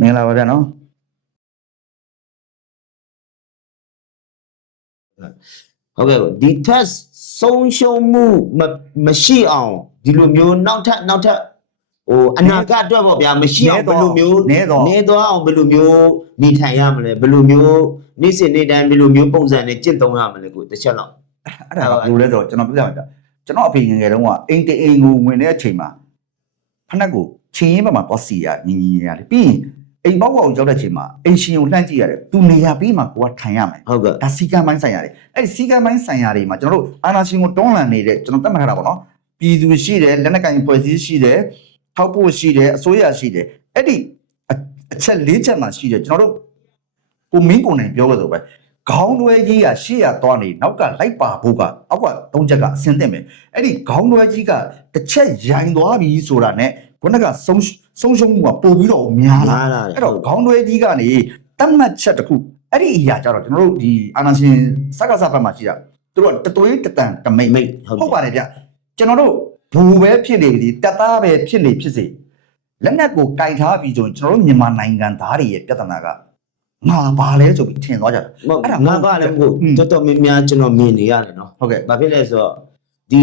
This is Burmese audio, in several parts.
မင်္ဂလာပါဗျာနော်ဟုတ်ကဲ့ဒီ test ဆုံးရှုံးမှုမမရှိအောင်ဒီလိုမျိုးနောက်ထပ်နောက်ထပ်ဟိုအနာဂတ်အတွက်ပေါ့ဗျာမရှိအောင်ဘယ်လိုမျိုးနဲတော့နေသွားအောင်ဘယ်လိုမျိုးနေထိုင်ရမလဲဘယ်လိုမျိုးနေ့စဉ်နေ့တိုင်းဘယ်လိုမျိုးပုံစံနဲ့ကျင့်သုံးရမလဲကိုတစ်ချက်လောက်အဲ့ဒါကဘယ်လိုလဲဆိုတော့ကျွန်တော်ပြောပြမှာဗျာကျွန်တော်အဖေငယ်ငယ်တုန်းကအိမ်တအိမ်ကိုဝင်တဲ့အချိန်မှာဖနက်ကို ချင်းရင်းဘက်မှာသွားစီရညီညီရတယ်ပြီးရင်အိမ်ပေါက်ပေါက်ရောက်တဲ့အချိန်မှာအိမ်ရှင်ကိုလှမ်းကြည့်ရတယ်သူနေရာပြီးမှကိုကထိုင်ရမယ်ဟုတ်ကဲ့ဒါစီကံပိုင်းဆိုင်ရာတွေအဲ့ဒီစီကံပိုင်းဆိုင်ရာတွေမှာကျွန်တော်တို့အာနာရှင်ကိုတွန်းလှန်နေတဲ့ကျွန်တော်တတ်မှတ်ထားတာပေါ့နော်ပြည်သူရှိတယ်လက်နက်ကင်ဖွဲ့စည်းရှိတယ်ထောက်ဖို့ရှိတယ်အစိုးရရှိတယ်အဲ့ဒီအအချက်၄ချက်မှာရှိတယ်ကျွန်တော်တို့ကိုမင်းကိုနိုင်ပြောလို့ဆိုပဲခေါင်းတွဲကြီးကရှေ့ရသွားနေနောက်ကလိုက်ပါဖို့ကအောက်က၃ချက်ကအဆင်းသင့်မယ်အဲ့ဒီခေါင်းတွဲကြီးကတစ်ချက်ရိုင်သွားပြီဆိုတာနဲ့ ခုနကဆုံးဆုံးရှုံးမှုကပို့ပြီးတော့များလာလာလာအဲ့တော့ခေါင်းတွဲကြီးကနေတတ်မှတ်ချက်တစ်ခုအဲ့ဒီအရာကြတော့ကျွန်တော်တို့ဒီအာနာရှင်စက္ကစဘက်မှာရှိတာသူတို့ကတသွေးတတန်တမိတ်မိတ်ဟုတ်ဟုတ်ကဲ့ပါတယ်ဗျကျွန်တော်တို့ဘူပဲဖြစ်နေပြီတက်သားပဲဖြစ်နေဖြစ်စေလက်နက်ကိုကင်ထားပြီးဆိုရင်ကျွန်တော်တို့မြန်မာနိုင်ငံသားတွေရဲ့ပြဿနာကငါပါလဲဆိုပြီးထင်သွားကြတာဟုတ်အဲ့ဒါငါကလည်းမဟုတ်อืมတော်တော်များများကျွန်တော်မြင်နေရတယ်နော်ဟုတ်ကဲ့ဘာဖြစ်လဲဆိုတော့ဒီ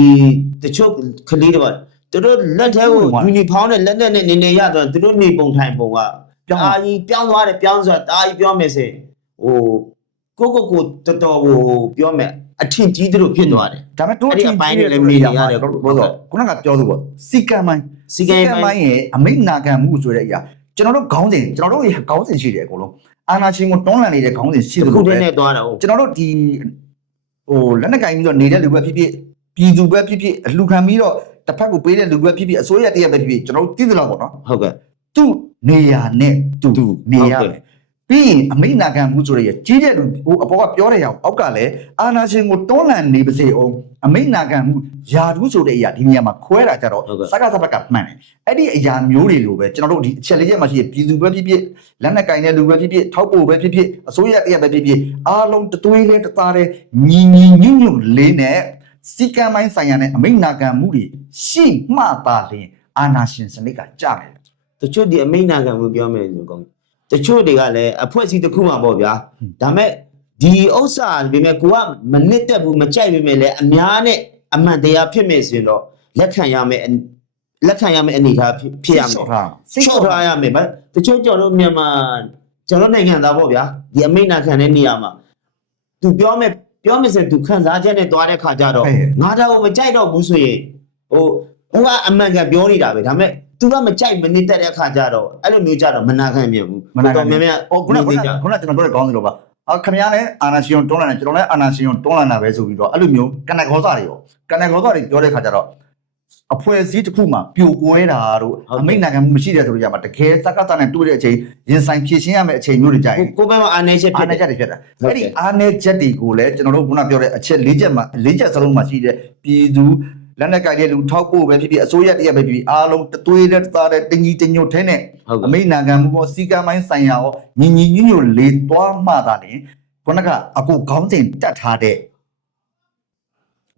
တချို့ကလေးတွေပါ သူတို့လက်ထဲကိုဟုတ်ပါယူနီဖောင်းနဲ့လက်နက်နဲ့နေနေရတော့သူတို့နေပုံထိုင်ပုံကပြောင်းအာကြီးပြောင်းသွားတယ်ပြောင်းဆိုတာတာကြီးပြောမယ်စေဟိုကိုကိုကိုတော်တော်ဟိုပြောမယ်အထင်ကြီးသူတို့ဖြစ်သွားတယ်ဒါပေမဲ့တို့အဲ့ဒီအပိုင်းတွေလည်းမြင်နေရတယ်ဘယ်လိုဆိုခုနကပြောလို့ပေါ့စီကံမိုင်းစီကံပိုင်းမိုင်းရဲ့အမိတ်နာခံမှုဆိုတဲ့အရာကျွန်တော်တို့ခေါင်းစဉ်ကျွန်တော်တို့ရဲ့ခေါင်းစဉ်ရှိတယ်အကုန်လုံးအာနာချင်းကိုတွန်းလှန်နေတဲ့ခေါင်းစဉ်ရှိတယ်တစ်ခုလို့တပဲည်းနဲ့သွားတာဟုတ်ကျွန်တော်တို့ဒီဟိုလက်နက်ကင်ပြီးတော့နေတဲ့လူပဲဖြစ်ဖြစ်ပြည်သူပဲဖြစ်ဖြစ်အလှခံပြီးတော့ တစ်ဖက်ကိုပေးတဲ့လူပဲဖြစ်ဖြစ်အစိုးရတရက်ပဲဖြစ်ဖြစ်ကျွန်တော်တို့သိသလောက်ပေါ့နော်ဟုတ်ကဲ့သူ့နေရာနဲ့သူသူနေရဟုတ်မယ်ကဲ့ပြီးရင်အမိတ်နာခံမှုဆိုရရဲ့ကြီးတဲ့လူဟိုအပေါ်ကပြောတဲ့အောင်အောက်ကလည်းအာနာရှင်ကိုတွန်းလှန်နေပါစေအောင်အမိတ်နာခံမှုယာဓုဆိုတဲ့အရာဒီနေရာမှာခွဲတာကြတော့ဟုတ်ကဲ့စကားစဘက်ကမှန်တယ်အဲ့ဒီအရာမျိုးတွေလိုပဲကျွန်တော်တို့ဒီအချက်လေးချက်မှရှိရပြည်သူပဲဖြစ်ဖြစ်လက်နက်ကင်တဲ့လူပဲဖြစ်ဖြစ်ထောက်ပို့ပဲဖြစ်ဖြစ်အစိုးရတရက်ပဲဖြစ်ဖြစ်အားလုံးတသွေးလေးတသားလေးညီညီညွတ်ညွတ်လေးနဲ့ စီကံပိုင်းဆိုင်ရာနဲ့အမိတ်နာခံမှုတွေရှိမှသာလျှင်အာနာရှင်စနစ်ကကြမယ်တချို့ဒီအမိန့်နာခံမှုပြောမယ်ဆိုကောင်းတချို့တွေကလည်းအဖွဲ့အစည်းတစ်ခုမှပေါ့ဗျာဒါမဲ့ဒီဥစ္စာဒါပေမဲ့ကိုကမနစ်တက်ဘူးမကြိုက်ပေမဲ့လည်းအများနဲ့အမှန်တရားဖြစ်မယ်ဆိုရင်တော့လက်ခံရမယ်လက်ခံရမယ်အနေအထားဖြစ်ဖြစ်ရမယ်ရှော့ထားချော့ထားရမယ်ဗျတချို့ကျွန်တော်တို့မြန်မာကျွန်တော်နိုင်ငံသားပေါ့ဗျာဒီအမိန့်နာခံတဲ့နေရာမှာ तू ပြောမယ် ပြောမယ်ဆိုရင် तू ခံစားချက်နဲ့တွားတဲ့ခါကျတော့ဟဲ့ငါတော့မကြိုက်တော့ဘူးဆိုရင်ဟိုဟိုကအမှန်ကန်ပြောနေတာပဲဒါပေမဲ့ तू ကမကြိုက်မနစ်တက်တဲ့ခါကျတော့အဲ့လိုမျိုးကျတော့မနာခံပြန်ဘူးမနာခံတော်တော်များများဟိုခုနကခုနကခုနကကျွန်တော်ပြောတဲ့ကောင်းသလိုပါအာခင်ဗျားလည်းအာနာရှင်ကိုတွန်းလာတယ်ကျွန်တော်လည်းအာနာရှင်ကိုတွန်းလာတာပဲဆိုပြီးတော့အဲ့လိုမျိုးကနက်ခေါစာတွေရောကနက်ခေါစာတွေပြောတဲ့ခါကျတော့ အဖွဲ့အစည်းတစ်ခုမှပြိုကွဲတာတို့အမိတ်နိုင်ငံမှုမရှိတဲ့ဆိုလို့ရမှာတကယ်စကားစနဲ့တွေ့တဲ့အချိန်ရင်ဆိုင်ဖြည့်ရှင်းရမယ့်အချိန်မျိုးတွေကြာရင်ကိုကိုဘက်မှာအာနေချက်ဖြအာစ်တနေယ်ချက်တွေဖြစ်တာဟုတ်အဲ့ကဲ့ဒီအာနေချက်တွေကိုလည်းကျွန်တော်တို့ခုနပြောတဲ့အချက်၄ချက်မှာ၄ချက်စလုံးမှာရှိတဲ့ပြည်သူလက်နက်ကင်တဲ့လူထောက်ဖို့ပဲဖြစ်ဖြစ်အစိုးရတရက်ပဲဖြစ်ဖြစ်အားလုံးတသွေးတဲ့သားတဲ့တညီတညွတ်ထဲနဲ့ဟုတ်အကဲ့မိတ်နိုင်ငံမှုပေါ်စီကံပိုင်းဆိုင်ရာရောညီညီညွတ်ညွတ်လေးသွားမှသာလေခုနကအကူခေါင်းစဉ်တက်ထားတဲ့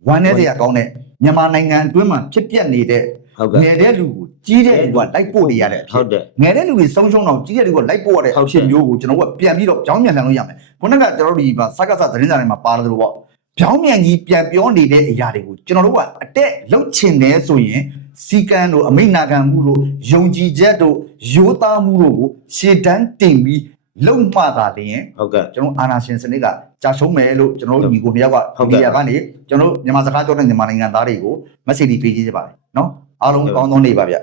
ဝမ်းနဲ့စရာကောင်းတဲ့မြန်မာနိုင်ငံအတွင်းမှာဖြစ်ပျက်နေတဲ့ဟုတ်ကဲ့ငယ်တဲ့လူကိုကြီးတဲ့လူကလိုက်ပို့နေရတဲ့အဖြစ်ဟုတ်တယ်ငယ်တဲ့လူတွေဆုံးရှုံးတော့ကြီးတဲ့လူကလိုက်ပို့ရတဲ့အဖြစ်မျိုးကိုကျွန်တော်ကပြန်ပြီးတော့ကြောင်းမြန်လှန်လို့ရမယ်ခုနကကျွန်တော်တို့ဒီမှာစကားစသတင်းစာတွေမှာပါတယ်လို့ပေါ့ကြောင်းမြန်ကြီးပြန်ပြောနေတဲ့အရာတွေကိုကျွန်တော်တို့ကအတက်လှုပ်ချင်တယ်ဆိုရင်စီကံတို့အမိတ်နာခံမှုတို့ယုံကြည်ချက်တို့ရိုးသားမှုတို့ကိုရှေ့တန်းတင်ပြီး လုံမှသာလျင်ဟုတ်ကဲ့ကျွန်တော်အာနာရှင်စနစ်ကကြာရှုံးမယ်လို့ကျွန်တော်တို့ညီကိုနှစ်ယောက်ကဟုတ်ကဲ့ဒီနေရာကနေကျွန်တော်တို့မြန်မာစကားပြောတဲ့မြန်မာနိုင်ငံသားတွေကို message ပေးကြည့်ကြပါမယ်နော်အားလုံးကောင်းသောနေ့ပါဗျ